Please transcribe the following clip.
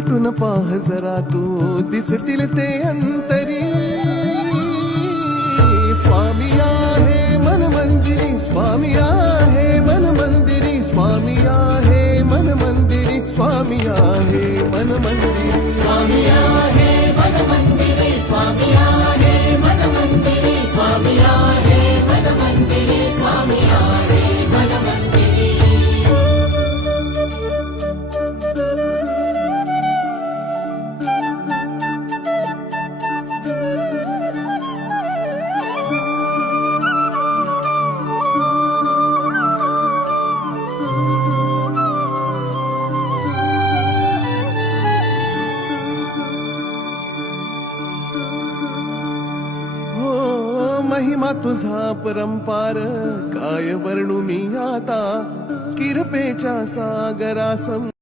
भेटून पाह जरा तू दिसतील ते अंतरी स्वामी आहे मन मंदिरी स्वामी आहे मन मंदिरी स्वामी आहे मन मंदिरी स्वामी आहे मन मंदिरी स्वामी आहे मन मंदिरी स्वामी आहे मन मंदिरी स्वामी आहे मन मंदिरी स्वामी आहे मन मंदिरी महिमा तुझा परंपार काय वर्णू मी आता किरपेच्या सागरासम